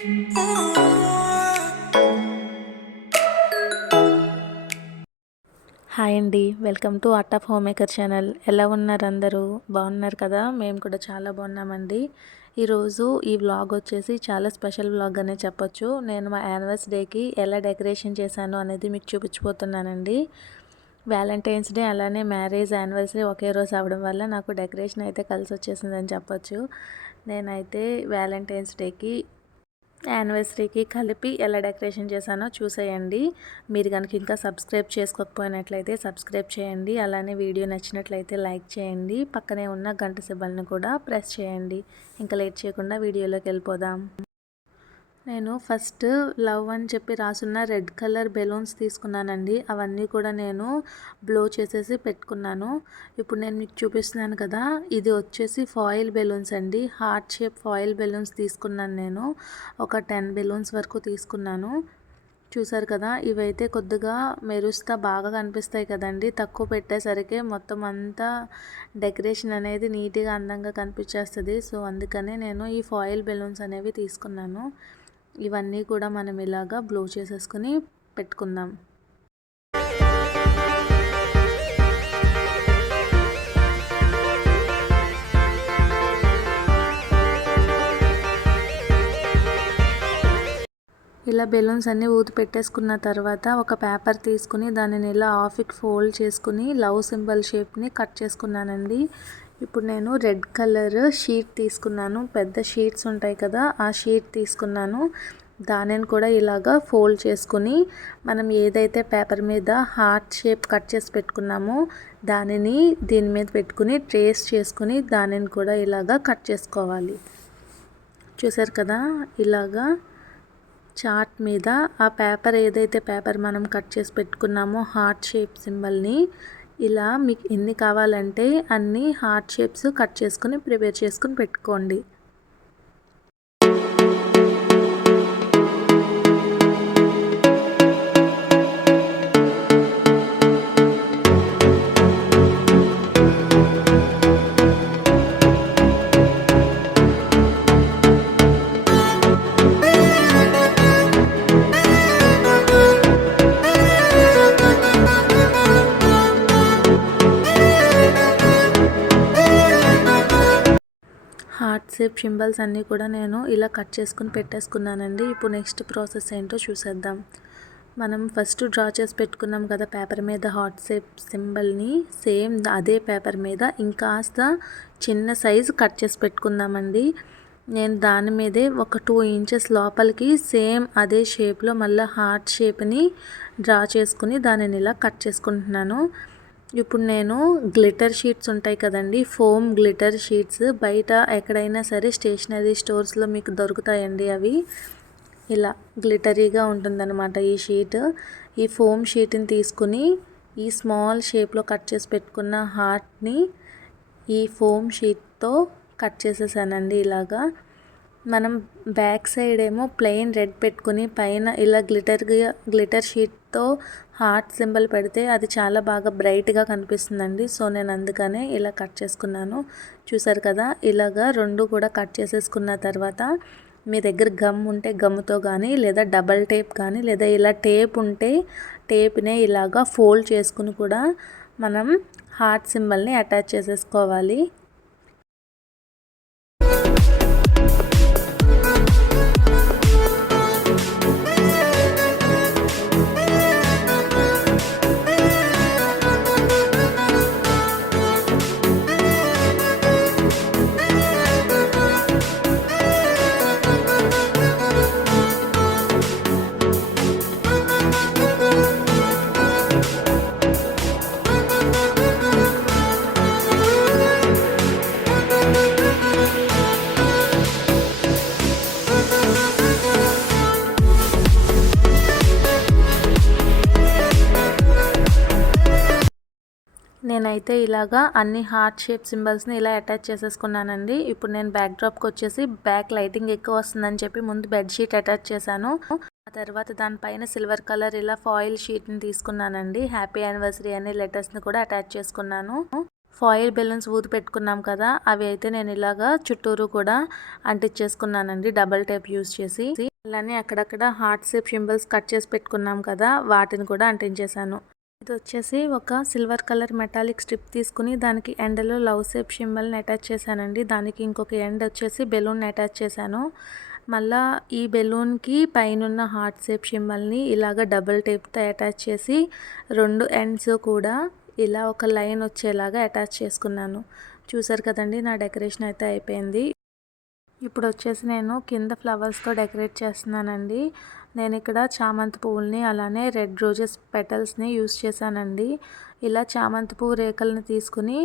Hi అండి, welcome to art of home maker channel. ఎలా ఉన్నారు అందరూ? బాగున్నారు కదా? మేము కూడా చాలా బాగున్నామండి. ఈరోజు ఈ వ్లాగ్ వచ్చేసి చాలా స్పెషల్ వ్లాగ్ అనే చెప్పొచ్చు. నేను మా యానివర్సరీకి ఎలా డెకరేషన్ చేశాను అనేది మీకు చూపించబోతున్నానండి. వ్యాలంటైన్స్ డే అలానే మ్యారేజ్ యానివర్సరీ ఒకే రోజు అవ్వడం వల్ల నాకు డెకరేషన్ అయితే కలిసి వచ్చేసిందని చెప్పొచ్చు. నేనైతే వ్యాలంటైన్స్ డేకి యానివర్సరీకి కలిపి ఎలా డెకరేషన్ చేశానో చూసేయండి. మీరు కనుక ఇంకా సబ్స్క్రైబ్ చేసుకోకపోయినట్లయితే సబ్స్క్రైబ్ చేయండి. అలానే వీడియో నచ్చినట్లయితే లైక్ చేయండి. పక్కనే ఉన్న గంట సింబల్ని కూడా ప్రెస్ చేయండి. ఇంకా లేట్ చేయకుండా వీడియోలోకి వెళ్ళిపోదాం. నేను ఫస్ట్ లవ్ అని చెప్పి రాసున్న రెడ్ కలర్ బెలూన్స్ తీసుకున్నానండి. అవన్నీ కూడా నేను బ్లో చేసేసి పెట్టుకున్నాను. ఇప్పుడు నేను మీకు చూపిస్తున్నాను కదా, ఇది వచ్చేసి ఫాయిల్ బెలూన్స్ అండి. హార్ట్ షేప్ ఫాయిల్ బెలూన్స్ తీసుకున్నాను. నేను ఒక 10 బెలూన్స్ వరకు తీసుకున్నాను. చూసారు కదా, ఇవైతే కొద్దిగా మెరుస్తా బాగా కనిపిస్తాయి కదండి. తక్కువ పెట్టేసరికి మొత్తం అంతా డెకరేషన్ అనేది నీట్గా అందంగా కనిపించేస్తుంది. సో అందుకనే నేను ఈ ఫాయిల్ బెలూన్స్ అనేవి తీసుకున్నాను. ఇవన్నీ కూడా మనం ఇలాగా బ్లో చేసేసుకుని పెట్టుకుందాం. ఇలా బెలూన్స్ అన్నీ ఊది పెట్టేసుకున్న తర్వాత ఒక పేపర్ తీసుకుని దానిని ఇలా హాఫ్కి ఫోల్డ్ చేసుకుని లవ్ సింబల్ షేప్ని కట్ చేసుకున్నానండి. ఇప్పుడు నేను రెడ్ కలర్ షీట్ తీసుకున్నాను. పెద్ద షీట్స్ ఉంటాయి కదా, ఆ షీట్ తీసుకున్నాను. దానిని కూడా ఇలాగా ఫోల్డ్ చేసుకుని మనం ఏదైతే పేపర్ మీద హార్ట్ షేప్ కట్ చేసి పెట్టుకున్నామో దానిని దీని మీద పెట్టుకుని ట్రేస్ చేసుకుని దానిని కూడా ఇలాగా కట్ చేసుకోవాలి. చూసారు కదా, ఇలాగా చార్ట్ మీద ఆ పేపర్ ఏదైతే పేపర్ మనం కట్ చేసి పెట్టుకున్నామో హార్ట్ షేప్ సింబల్ని ఇలా మీకు ఎన్ని కావాలంటే అన్ని హార్ట్ షేప్స్ కట్ చేసుకుని ప్రిపేర్ చేసుకుని పెట్టుకోండి. హార్ట్ షేప్ సింబల్స్ అన్నీ కూడా నేను ఇలా కట్ చేసుకుని పెట్టేసుకున్నానండి. ఇప్పుడు నెక్స్ట్ ప్రాసెస్ ఏంటో చూసేద్దాం. మనం ఫస్ట్ డ్రా చేసి పెట్టుకున్నాం కదా పేపర్ మీద హార్ట్ షేప్ సింబల్ని, సేమ్ అదే పేపర్ మీద ఇంకాస్త చిన్న సైజు కట్ చేసి పెట్టుకుందామండి. నేను దాని మీదే ఒక 2 ఇంచెస్ లోపలికి సేమ్ అదే షేప్లో మళ్ళీ హార్ట్ షేప్ని డ్రా చేసుకుని దానిని ఇలా కట్ చేసుకుంటున్నాను. ఇప్పుడు నేను గ్లిటర్ షీట్స్ ఉంటాయి కదండి, ఫోమ్ గ్లిటర్ షీట్స్ బయట ఎక్కడైనా సరే స్టేషనరీ స్టోర్స్లో మీకు దొరుకుతాయండి. అవి ఇలా గ్లిటరీగా ఉంటుందన్నమాట ఈ షీట్. ఈ ఫోమ్ షీట్ని తీసుకుని ఈ స్మాల్ షేప్లో కట్ చేసి పెట్టుకున్న హార్ట్ని ఈ ఫోమ్ షీట్తో కట్ చేసేసానండి. ఇలాగా మనం బ్యాక్ సైడ్ ఏమో ప్లెయిన్ రెడ్ పెట్టుకుని పైన ఇలా గ్లిటర్ షీట్తో హార్ట్ సింబల్ పెడితే అది చాలా బాగా బ్రైట్గా కనిపిస్తుందండి. సో నేను అందుకనే ఇలా కట్ చేసుకున్నాను. చూసారు కదా, ఇలాగా రెండు కూడా కట్ చేసేసుకున్న తర్వాత మీ దగ్గర గమ్ ఉంటే గమ్తో కానీ లేదా డబల్ టేప్ కానీ లేదా ఇలా టేప్ ఉంటే టేప్నే ఇలాగా ఫోల్డ్ చేసుకుని కూడా మనం హార్ట్ సింబల్ని అటాచ్ చేసేసుకోవాలి. నేనైతే ఇలాగా అన్ని హార్ట్ షేప్ సింబల్స్ని ఇలా అటాచ్ చేసేసుకున్నానండి. ఇప్పుడు నేను బ్యాక్ డ్రాప్కి వచ్చేసి బ్యాక్ లైటింగ్ ఎక్కువ వస్తుందని చెప్పి ముందు బెడ్షీట్ అటాచ్ చేశాను. ఆ తర్వాత దానిపైన సిల్వర్ కలర్ ఇలా ఫాయిల్ షీట్ని తీసుకున్నానండి. హ్యాపీ యానివర్సరీ అనే లెటర్స్ని కూడా అటాచ్ చేసుకున్నాను. ఫాయిల్ బెలూన్స్ ఊది పెట్టుకున్నాం కదా, అవి అయితే నేను ఇలాగా చుట్టూరు కూడా అంటించేసుకున్నానండి డబల్ టేప్ యూజ్ చేసి. అలానే అక్కడక్కడ హార్ట్ షేప్ సింబల్స్ కట్ చేసి పెట్టుకున్నాం కదా, వాటిని కూడా అంటించేసాను. ఇది వచ్చేసి ఒక సిల్వర్ కలర్ మెటాలిక్ స్ట్రిప్ తీసుకుని దానికి ఎండ్లో లవ్ షేప్ సింబల్ని అటాచ్ చేశానండి. దానికి ఇంకొక ఎండ్ వచ్చేసి బెలూన్ అటాచ్ చేశాను. మళ్ళీ ఈ బెలూన్కి పైన హార్ట్ షేప్ సింబల్ని ఇలాగ డబుల్ టేప్తో అటాచ్ చేసి 2 ఎండ్స్ కూడా ఇలా ఒక లైన్ వచ్చేలాగా అటాచ్ చేసుకున్నాను. చూసారు కదండి, నా డెకరేషన్ అయితే అయిపోయింది. ఇప్పుడు వచ్చేసి నేను కింద ఫ్లవర్స్తో డెకరేట్ చేస్తున్నానండి. నేను ఇక్కడ చామంతి పువ్వుల్ని అలానే రెడ్ రోజెస్ పెటల్స్ని యూస్ చేశానండి. ఇలా చామంతి పువ్వు రేకల్ని తీసుకుని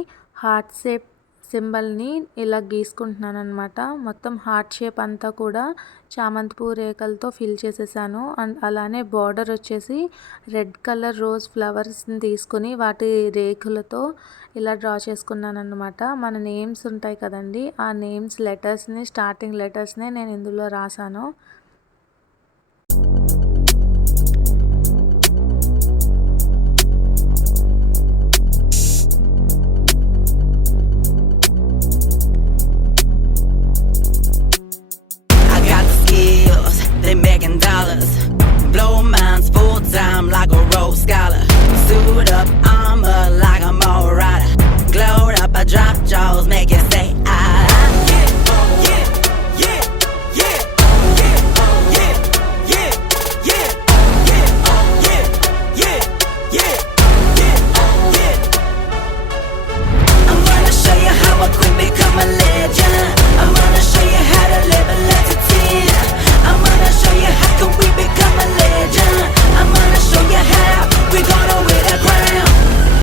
హార్ట్ షేప్ సింబల్ని ఇలా గీసుకుంటున్నాను అనమాట. మొత్తం హార్ట్ షేప్ అంతా కూడా చామంతి పువ్వు రేకలతో ఫిల్ చేసేసాను. అండ్ అలానే బార్డర్ వచ్చేసి రెడ్ కలర్ రోజ్ ఫ్లవర్స్ని తీసుకుని వాటి రేకులతో ఇలా డ్రా చేసుకున్నాను అనమాట. మన నేమ్స్ ఉంటాయి కదండి, ఆ నేమ్స్ లెటర్స్ని స్టార్టింగ్ లెటర్స్నే నేను ఇందులో రాశాను.